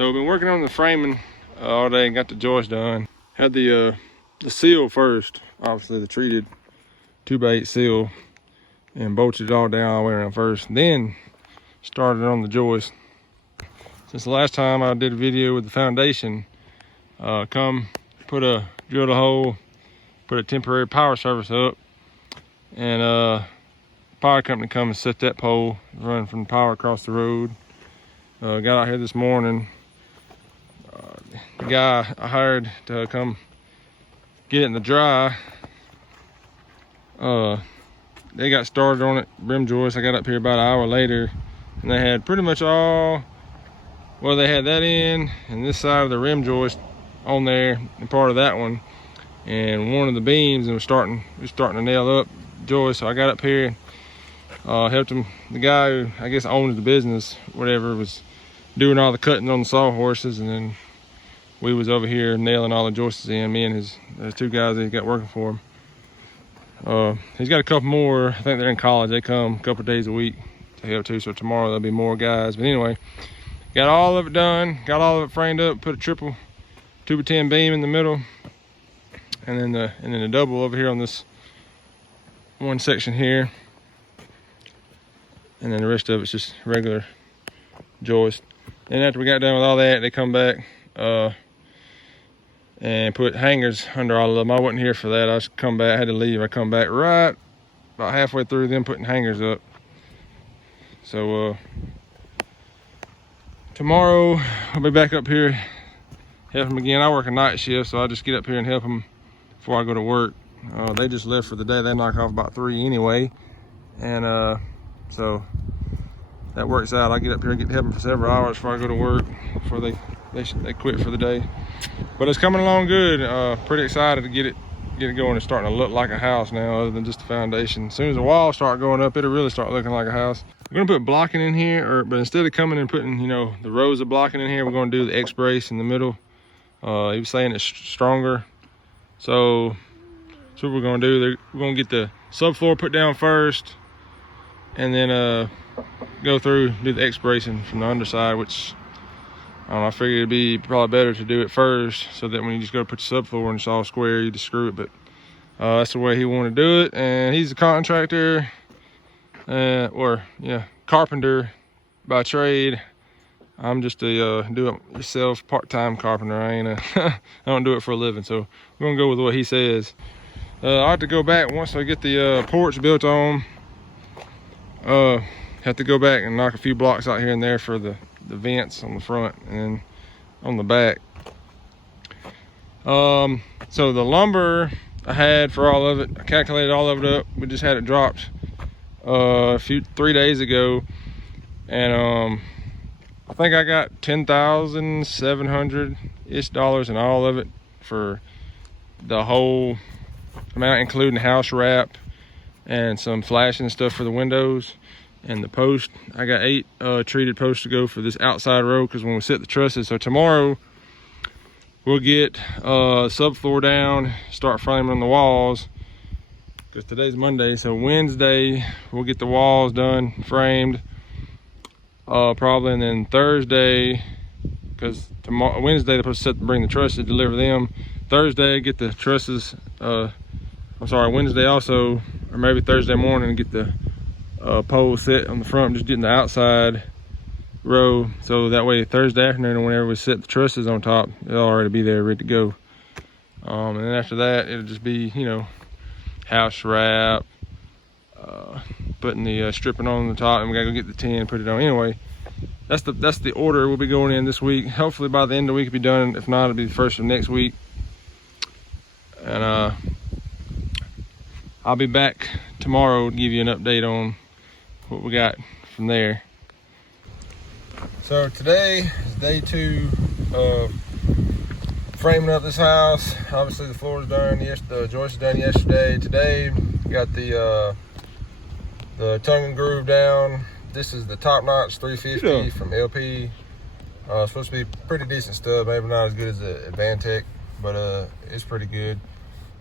So I've been working on the framing all day and got the joist done. Had the seal first, obviously the treated 2x8 seal, and bolted it all down all the way around first. Then started on the joist. Since the last time I did a video with the foundation, drilled a hole, put a temporary power service up, and power company come and set that pole, running from the power across the road. Got out here this morning. The guy I hired to come get it in the dry, they got started on it, rim joist. I got up here about an hour later, and they had pretty much all, well, they had that in and this side of the rim joist on there and part of that one, and one of the beams, and was starting to nail up joist. So I got up here, helped him. The guy who I guess owns the business, whatever, was doing all the cutting on the sawhorses, and then we was over here nailing all the joists in. Me and there's two guys that he got working for him. He's got a couple more. I think they're in college. They come a couple days a week to help too. So tomorrow there'll be more guys. But anyway, got all of it done. Got all of it framed up. Put a triple 2x10 beam in the middle, and then the double over here on this one section here, and then the rest of it's just regular joist. And after we got done with all that, they come back and put hangers under all of them. I wasn't here for that. I just come back. I had to leave. I come back right about halfway through them putting hangers up. So tomorrow I'll be back up here, help them again. I work a night shift, so I just get up here and help them before I go to work. They just left for the day. They knock off about 3 anyway, and so that works out. I get up here and get to help them for several hours before I go to work, before they quit for the day. But it's coming along good. Pretty excited to get it going. It's starting to look like a house now, other than just the foundation. As soon as the walls start going up, it'll really start looking like a house. We're gonna put blocking in here, but instead of coming and putting, the rows of blocking in here, we're gonna do the X brace in the middle. He was saying it's stronger, so that's what we're gonna do. We're gonna get the subfloor put down first, and then go through, do the X bracing from the underside, which I don't know, I figured it'd be probably better to do it first, so that when you just go to put your subfloor and it's all square, you just screw it. But that's the way he wanted to do it, and he's a contractor, carpenter by trade. I'm just a do-it-yourself part-time carpenter. I don't do it for a living, so we're gonna go with what he says. I have to go back once I get the porch built on. Have to go back and knock a few blocks out here and there for the vents on the front and on the back. So the lumber I had for all of it, I calculated all of it up. We just had it dropped 3 days ago, and I think I got $10,700-ish in all of it for the whole amount, including house wrap and some flashing stuff for the windows and the post. I got 8 treated posts to go for this outside row, because when we set the trusses, so tomorrow we'll get subfloor down, start framing on the walls, because today's Monday. So Wednesday we'll get the walls done, framed, probably, and then Thursday, because Wednesday they're supposed to bring the trusses, deliver them. Thursday get the trusses, Wednesday also, or maybe Thursday morning, get the pole set on the front, just getting the outside row, so that way Thursday afternoon, whenever we set the trusses on top, they'll already be there ready to go. And then after that, it'll just be, house wrap, putting the stripping on the top, and we gotta go get the tin, put it on. Anyway, that's the order we'll be going in this week. Hopefully by the end of the week it'll be done. If not, it'll be the first of next week. And I'll be back tomorrow to give you an update on what we got from there. So today is day 2 of framing up this house. Obviously the floor is done, the joist is done yesterday. Today we got the tongue and groove down. This is the top notch 350 from LP. Supposed to be pretty decent stuff, maybe not as good as the Advantech, but it's pretty good.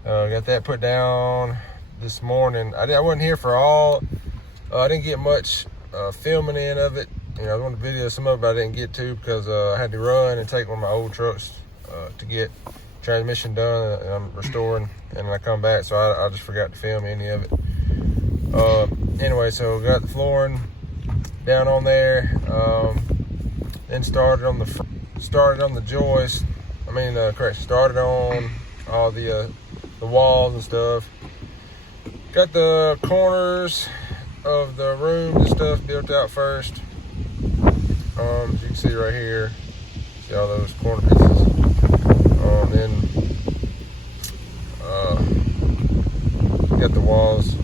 Got that put down this morning. I wasn't here for all. I didn't get much filming in of it I wanted to video some of it, but I didn't get to because I had to run and take one of my old trucks to get transmission done, and I'm restoring, and I come back, so I just forgot to film any of it. Anyway, so got the flooring down on there, then started on the joist. Started on all the walls and stuff. Got the corners of the rooms and stuff built out first. As you can see right here, see all those corner pieces. Then got the walls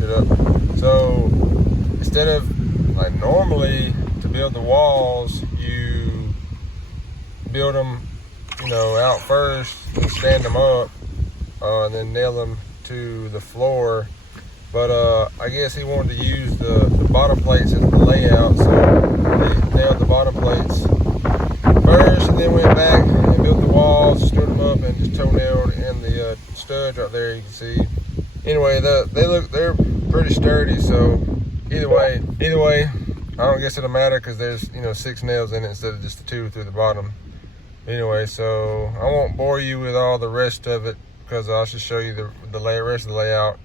put up. So instead of like normally to build the walls, you build them, out first and stand them up, and then nail them to the floor. But I guess he wanted to use the bottom plates as the layout, so he nailed the bottom plates first, and then went back and built the walls, stood them up, and just toe nailed in the studs right there. You can see. Anyway, they're pretty sturdy. So either way, I don't guess it'll matter because there's 6 nails in it instead of just the 2 through the bottom. Anyway, so I won't bore you with all the rest of it because I'll just show you the rest of the layout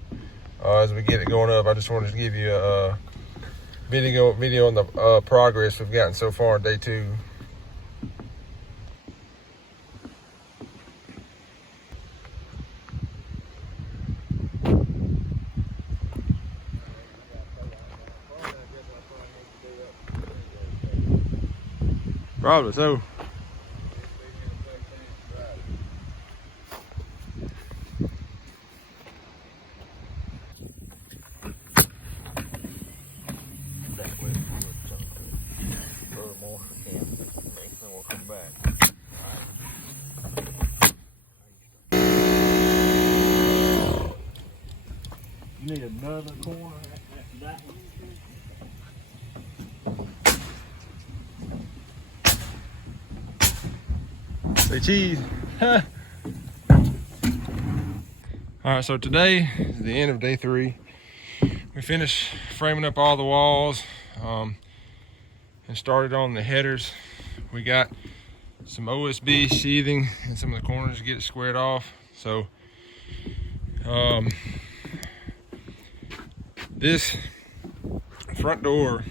as we get it going up. I just wanted to give you a video on the progress we've gotten so far on day 2. Probably so. You need another corner after that one. Say cheese. All right, so today is the end of day 3. We finished framing up all the walls and started on the headers. We got some OSB sheathing in some of the corners to get it squared off. So this front door,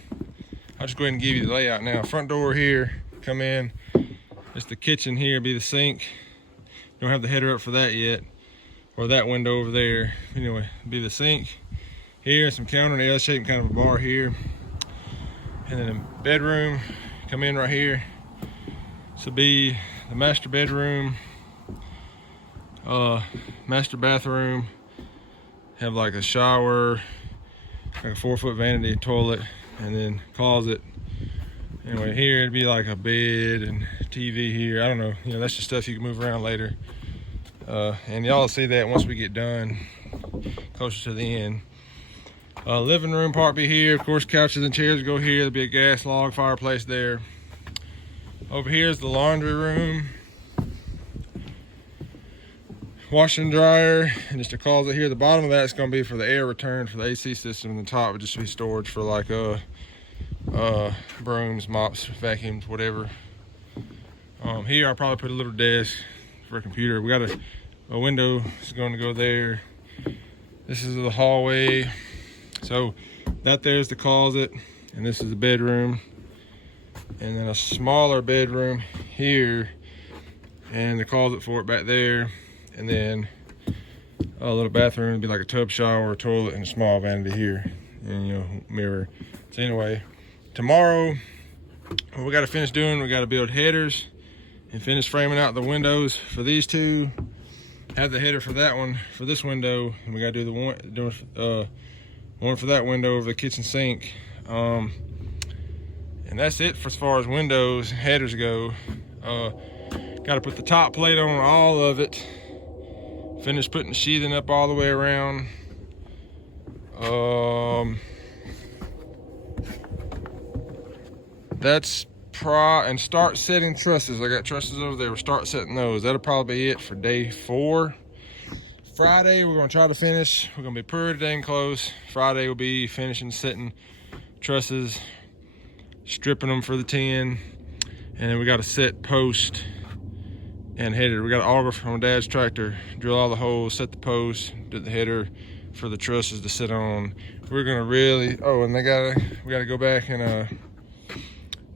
I'll just go ahead and give you the layout now. Front door here, come in. It's the kitchen here, be the sink. Don't have the header up for that yet, or that window over there. Anyway, be the sink here, some counter and L-shaped kind of a bar here, and then a bedroom. Come in right here. This will be the master bedroom, master bathroom. Have like a shower, like a 4-foot vanity, toilet, and then closet. Anyway, here it'd be like a bed and TV here. I don't know, that's just stuff you can move around later. And y'all will see that once we get done, closer to the end. Living room part be here. Of course, couches and chairs go here. There'll be a gas log fireplace there. Over here is the laundry room. Washer and dryer, and just a closet here. The bottom of that is going to be for the air return for the AC system, and the top would just be storage for like brooms, mops, vacuums, whatever. Here I'll probably put a little desk for a computer. We got a window is going to go there. This is the hallway. So that there's the closet, and this is the bedroom, and then a smaller bedroom here, and the closet for it back there, and then a little bathroom would be like a tub shower, a toilet, and a small vanity here, and mirror. So anyway, tomorrow what we got to finish doing, we got to build headers and finish framing out the windows for these two. Have the header for that one, for this window, and we got to do the one for that window over the kitchen sink. And that's it for as far as windows headers go. Got to put the top plate on all of it. Finish putting the sheathing up all the way around. And start setting trusses. I got trusses over there. We'll start setting those. That'll probably be it for day 4. Friday, we're gonna try to finish. We're gonna be pretty dang close. Friday will be finishing setting trusses, stripping them for the 10, and then we got a set post and header. We got an auger from Dad's tractor, drill all the holes, set the post, did the header for the trusses to sit on. We're gonna really, and we gotta go back and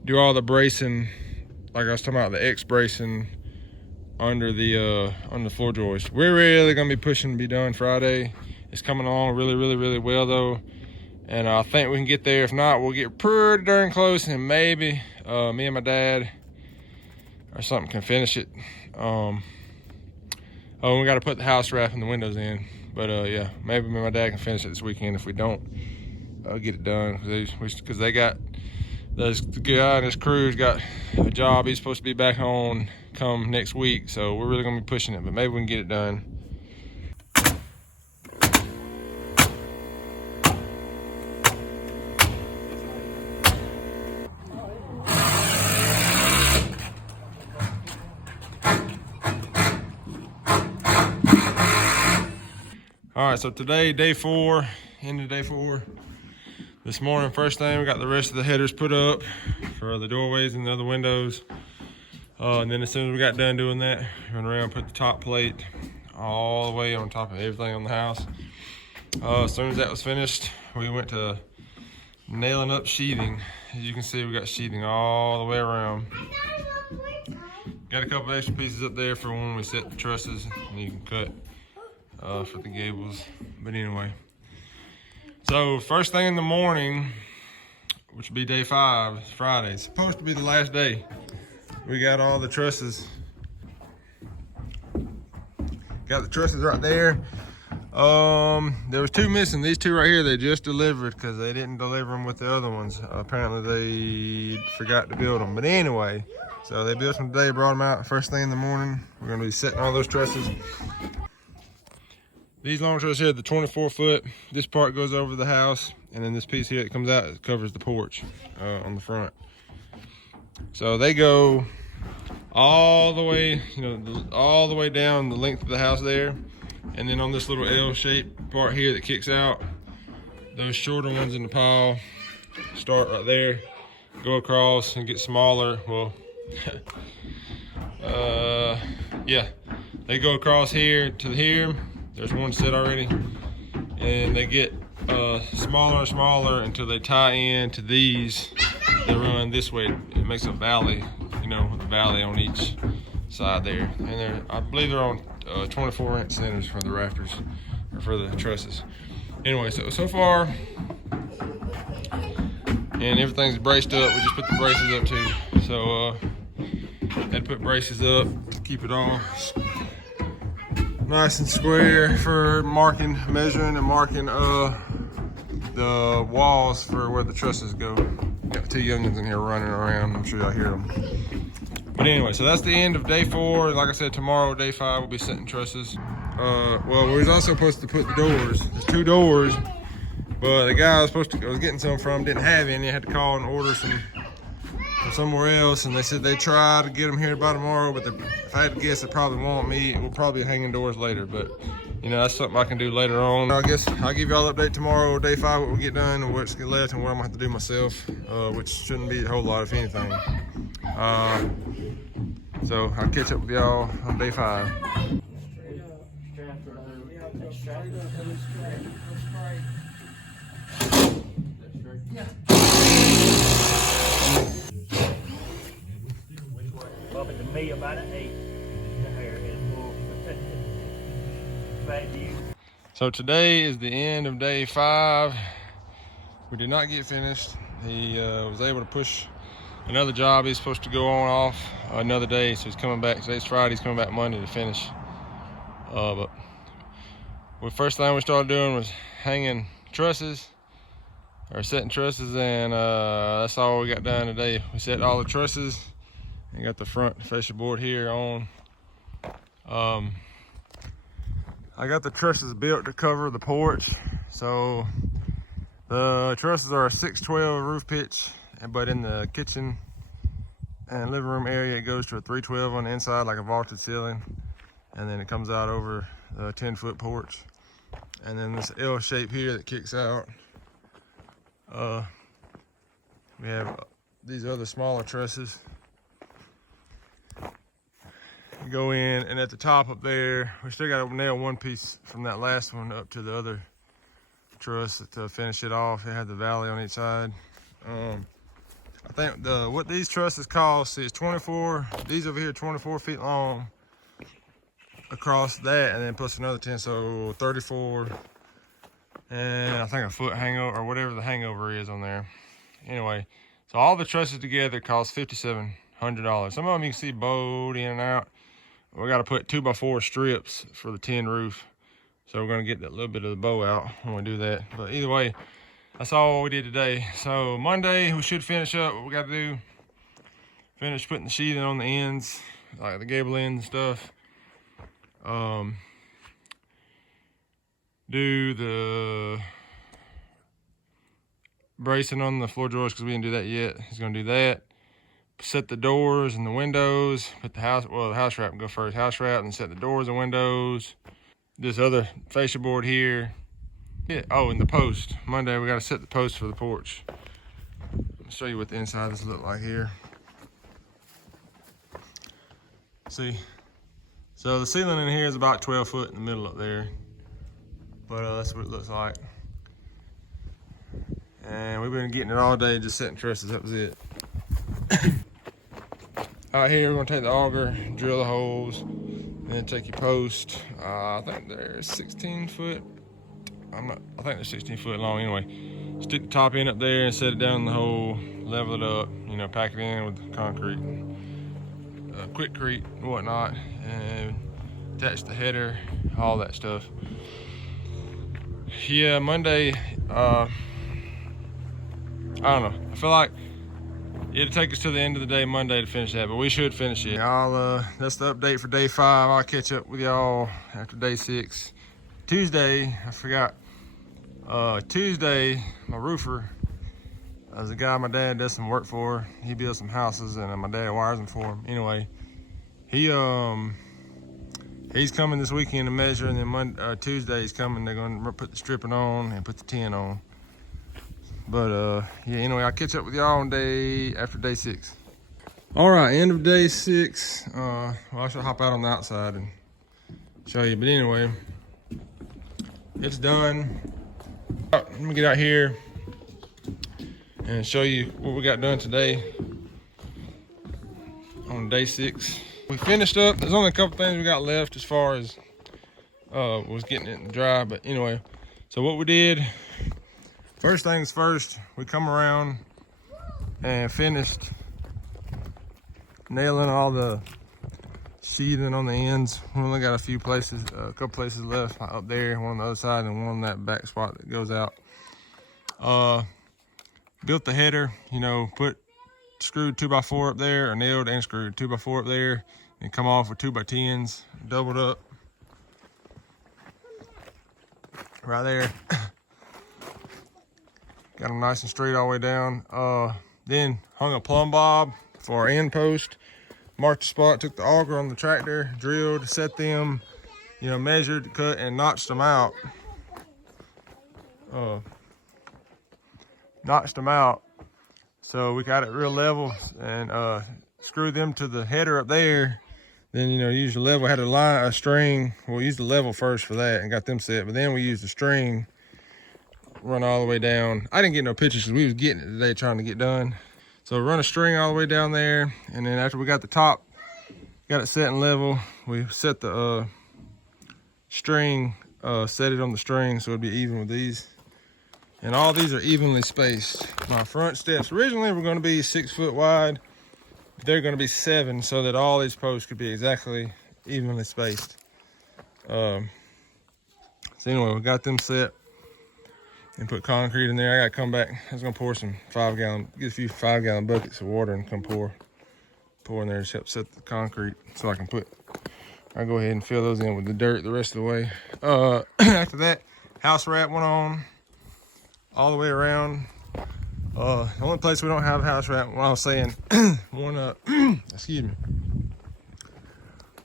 do all the bracing, like I was talking about, the X bracing under the floor joist. We're really gonna be pushing to be done Friday. It's coming along really well though, and I think we can get there. If not, we'll get pretty darn close, and maybe me and my dad or something can finish it. We got to put the house wrap and the windows in, but yeah, maybe me and my dad can finish it this weekend. If we don't, get it done, because they got the guy and his crew's got a job he's supposed to be back on come next week, so we're really gonna be pushing it, but maybe we can get it done. All right, so today, day 4, end of day 4. This morning, first thing, we got the rest of the headers put up for the doorways and the other windows. And then as soon as we got done doing that, went around, put the top plate all the way on top of everything on the house. As soon as that was finished, we went to nailing up sheathing. As you can see, we got sheathing all the way around. Got a couple extra pieces up there for when we set the trusses, and you can cut for the gables. But anyway, so first thing in the morning, which will be day 5, Friday. It's supposed to be the last day. We got all the trusses. Got the trusses right there. There was 2 missing. These 2 right here, they just delivered because they didn't deliver them with the other ones. Apparently they forgot to build them. But anyway, so they built them today, brought them out first thing in the morning. We're gonna be setting all those trusses. These long trusses here, the 24 foot, this part goes over the house, and then this piece here that comes out, it covers the porch on the front. So they go all the way, all the way down the length of the house there. And then on this little L-shaped part here that kicks out, those shorter ones in the pile start right there, go across and get smaller. Well, yeah, they go across here to here. There's one set already, and they get smaller and smaller until they tie in to these. They run this way. It makes a valley, with a valley on each side there. And I believe they're on 24-inch centers for the rafters, or for the trusses. Anyway, so far, and everything's braced up. We just put the braces up too. So had to put braces up to keep it all nice and square for measuring and marking the walls for where the trusses go. Got 2 youngins in here running around. I'm sure y'all hear them. But anyway, so that's the end of day 4. Like I said, tomorrow, day 5, we'll be setting trusses. Well, we was also supposed to put the doors. There's 2 doors, but the guy I was getting some from didn't have any. I had to call and order some from somewhere else, and they said they try to get them here by tomorrow, but if I had to guess, it probably won't meet. We'll probably be hanging doors later, but that's something I can do later on. I guess I'll give y'all an update tomorrow, day 5, what we get done and what's left and what I'm gonna have to do myself, which shouldn't be a whole lot, if anything. So I'll catch up with y'all on day 5. Bumping to me about an 8. The hair is full. Back to you. So today is the end of day 5. We did not get finished. He was able to push another job. He's supposed to go off another day, so he's coming back. Today's Friday. He's coming back Monday to finish. But the first thing we started doing was hanging trusses, or setting trusses, and that's all we got done today. We set all the trusses and got the front fascia board here on. I got the trusses built to cover the porch. So the trusses are a 612 roof pitch, but in the kitchen and living room area, it goes to a 312 on the inside, like a vaulted ceiling. And then it comes out over the 10-foot porch. And then this L shape here that kicks out. We have these other smaller trusses. Go in, and at the top up there, we still got to nail one piece from that last one up to the other truss to finish it off. It had the valley on each side. I think what these trusses cost is 24. These over here 24 feet long across that, and then plus another 10, so 34. And I think a foot hangover or whatever the hangover is on there. Anyway, so all the trusses together cost $5,700. Some of them you can see bowed in and out. We got to put 2x4 strips for the tin roof, so we're going to get that little bit of the bow out when we do that. But either way, that's all we did today. So Monday we should finish up what we got to do. Finish putting the sheathing on the ends, like the gable ends and stuff. Do the bracing on the floor joists because we didn't do that yet. He's going to do that. Set the doors and the windows. Put the house wrap and go first. House wrap, and set the doors and windows. This other fascia board here. Yeah. Oh, and the post. Monday we got to set the post for the porch. I'll show you what the inside of this look like here. See, so the ceiling in here is about 12 foot in the middle up there, but that's what it looks like. And we've been getting it all day, just setting trusses. That was it. Out here, we're gonna take the auger, drill the holes, and then take your post. I think they're 16 foot. I think they're 16 foot long anyway. Stick the top end up there and set it down in the hole, level it up, you know, pack it in with concrete, quickcrete and whatnot, and attach the header, all that stuff. Yeah, Monday, I don't know. I feel like it'll take us to the end of the day Monday to finish that, but we should finish it. That's the update for day 5. I'll catch up with y'all after day 6. Tuesday, I forgot. Tuesday, my roofer, there's a guy my dad does some work for. He builds some houses, and my dad wires them for him. Anyway, he's coming this weekend to measure, and then Tuesday he's coming. They're gonna put the stripping on and put the tin on. But yeah, anyway, I'll catch up with y'all on after day 6. All right, end of day 6. Well, I should hop out on the outside and show you. But anyway, it's done. Let me get out here and show you what we got done today on day 6. We finished up. There's only a couple things we got left as far as was getting it dry. But anyway, so what we did, first things first, we come around and finished nailing all the sheathing on the ends. We only got a couple places left, like up there, one on the other side, and one on that back spot that goes out. Built the header, you know, screwed 2x4 up there, or nailed and screwed 2x4 up there, and come off with 2x10s, doubled up right there. Got them nice and straight all the way down. Then hung a plumb bob for our end post. Marked the spot, took the auger on the tractor, drilled, set them, you know, measured, cut, and notched them out. So we got it real level, and screwed them to the header up there. Then, you know, use the level. Had a string. We'll use the level first for that and got them set. But then we used the string, run all the way down. I didn't get no pictures because we was getting it today, trying to get done. So run a string all the way down there, and then after we got the top, got it set and level, we set the string, set it on the string so it'd be even with these. And all these are evenly spaced. My front steps originally were going to be 6 foot wide. They're going to be 7, so that all these posts could be exactly evenly spaced. So anyway, we got them set and put concrete in there. I got to come back. I was going to pour some 5-gallon, get a few 5-gallon buckets of water and come pour in there to help set the concrete so I can I'll go ahead and fill those in with the dirt the rest of the way. After that, house wrap went on all the way around. The only place we don't have house wrap, what I was saying, excuse me.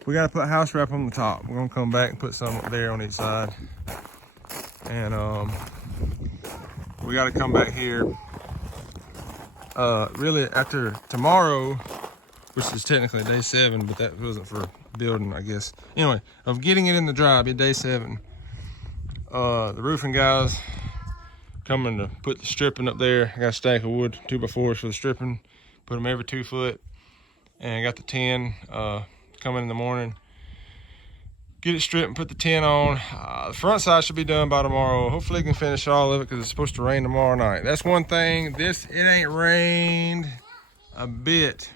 We got to put house wrap on the top. We're going to come back and put some up there on each side. And we got to come back here really after tomorrow, which is technically day 7, but that wasn't for building, I guess. Anyway, of getting it in the dry, be day 7. The roofing guys coming to put the stripping up there. I got a stack of wood, 2x4s for the stripping. Put them every 2 foot. And I got the tin coming in the morning. Get it stripped and put the tin on. The front side should be done by tomorrow. Hopefully, I can finish all of it because it's supposed to rain tomorrow night. That's one thing. It ain't rained a bit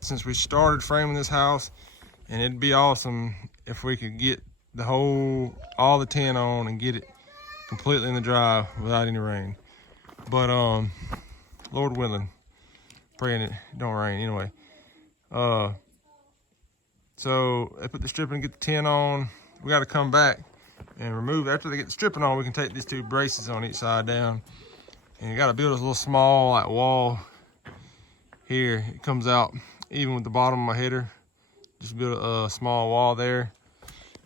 since we started framing this house, and it'd be awesome if we could get all the tin on and get it completely in the dry without any rain. But Lord willing, praying it don't rain anyway. So they put the stripping, get the tin on. We got to come back and remove. After they get the stripping on, we can take these 2 braces on each side down, and you got to build a little small like wall here. It comes out even with the bottom of my header. Just build a small wall there,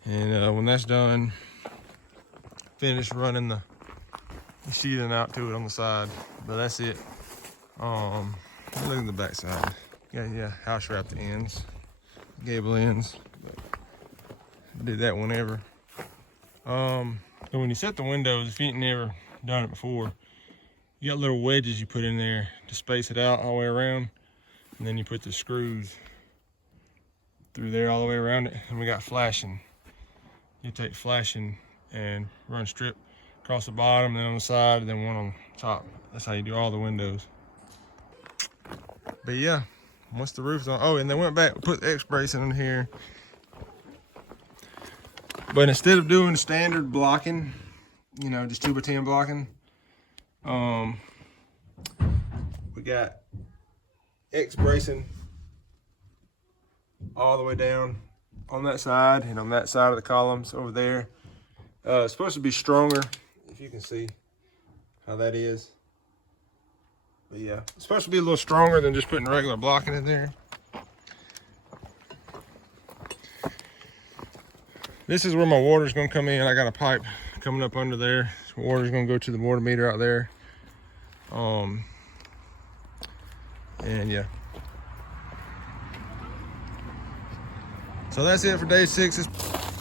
and when that's done, finish running the sheathing out to it on the side. But that's it. Look at the back side. Yeah, house wrap the ends, gable ends. Did that whenever. So when you set the windows, if you ain't never done it before, you got little wedges you put in there to space it out all the way around, and then you put the screws through there all the way around it. And we got flashing. You take flashing and run strip across the bottom, then on the side, and then one on top. That's how you do all the windows. But yeah, once the roof's on, oh, and then went back, put the X bracing in here. But instead of doing standard blocking, you know, just 2x10 blocking, we got X bracing all the way down on that side and on that side of the columns over there. It's supposed to be stronger, if you can see how that is. But yeah, it's supposed to be a little stronger than just putting regular blocking in there. This is where my water's gonna come in. I got a pipe coming up under there. So water's gonna go to the water meter out there. And yeah. So that's it for day 6.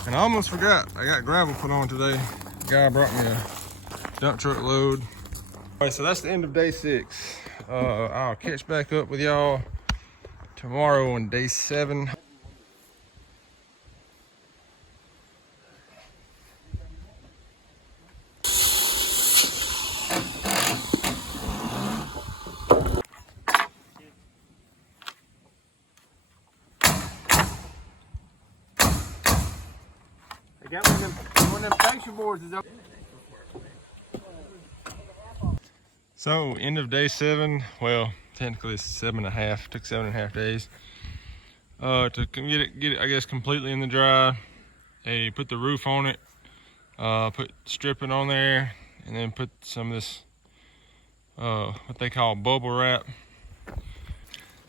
And I almost forgot, I got gravel put on today. The guy brought me a dump truck load. All right, so that's the end of day 6. I'll catch back up with y'all tomorrow on day 7. I got one of them facial boards is up. So end of day 7. Well, technically it's 7.5. Took 7.5 days to get it, I guess, completely in the dry. They put the roof on it, put stripping on there, and then put some of this what they call bubble wrap.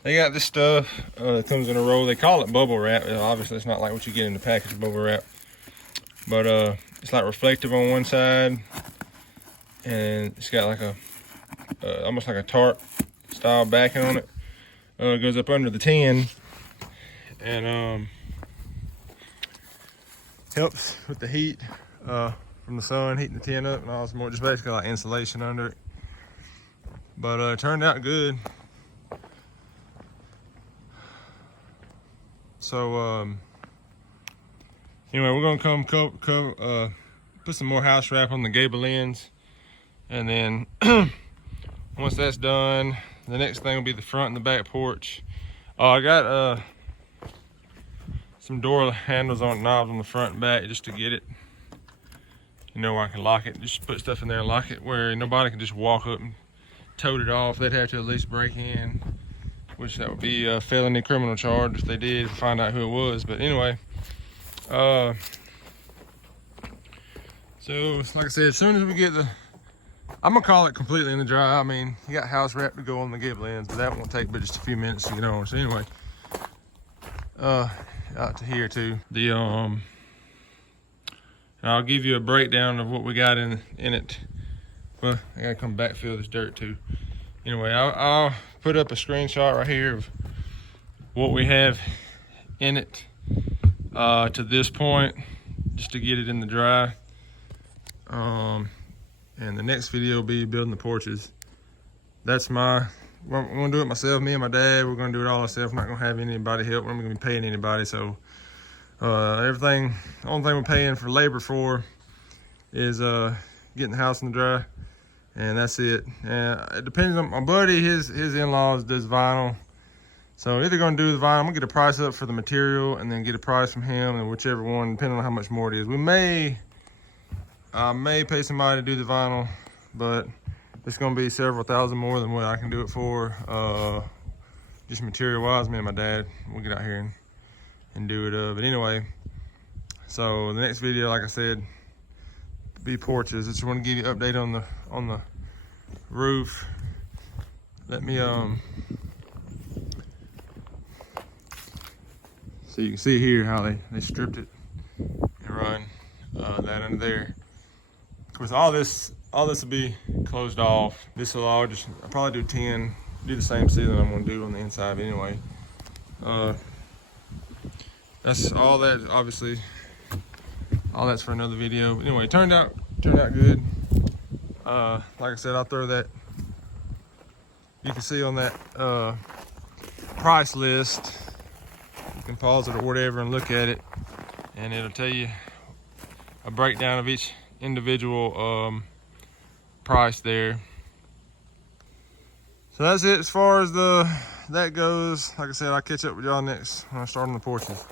They got this stuff that comes in a roll. They call it bubble wrap. Obviously it's not like what you get in the package bubble wrap, but it's like reflective on one side, and it's got like a almost like a tarp style backing on it. It goes up under the tin, and helps with the heat from the sun, heating the tin up and all some more. Just basically like insulation under it. But it turned out good. So anyway, we're gonna come put some more house wrap on the gable ends, and then once that's done, the next thing will be the front and the back porch. I got some door handles on knobs on the front and back just to get it, you know, where I can lock it. Just put stuff in there and lock it where nobody can just walk up and tote it off. They'd have to at least break in, which that would be a felony criminal charge if they did find out who it was. But anyway, so like I said, as soon as we get I'm gonna call it completely in the dry. I mean, you got house wrap to go on the gable ends, but that won't take but just a few minutes to get on. So anyway, out to here too. And I'll give you a breakdown of what we got in it. Well, I gotta come backfill this dirt too. Anyway, I'll put up a screenshot right here of what we have in it to this point, just to get it in the dry. And the next video will be building the porches. We're gonna do it myself, me and my dad. We're gonna do it all ourselves. We're not gonna have anybody help. We're not gonna be paying anybody. So everything, the only thing we're paying for labor for is getting the house in the dry, and that's it. And it depends on my buddy. His in-laws does vinyl, so either gonna do the vinyl. I'm gonna get a price up for the material, and then get a price from him, and whichever one, depending on how much more it is. I may pay somebody to do the vinyl, but it's gonna be several thousand more than what I can do it for. Just material-wise, me and my dad, we'll get out here and do it. But anyway, so the next video, like I said, be porches. I just want to give you an update on the roof. Let me so you can see here how they stripped it and run that under there. Of course, all this will be closed off. This will all I'll probably do 10, do the same ceiling I'm gonna do on the inside. But anyway, that's all that. Obviously, all that's for another video. But anyway, turned out good. Like I said, I'll throw that. You can see on that price list. You can pause it or whatever and look at it, and it'll tell you a breakdown of each individual price there. So that's it as far as that goes. Like I said, I'll catch up with y'all next when I start on the porches.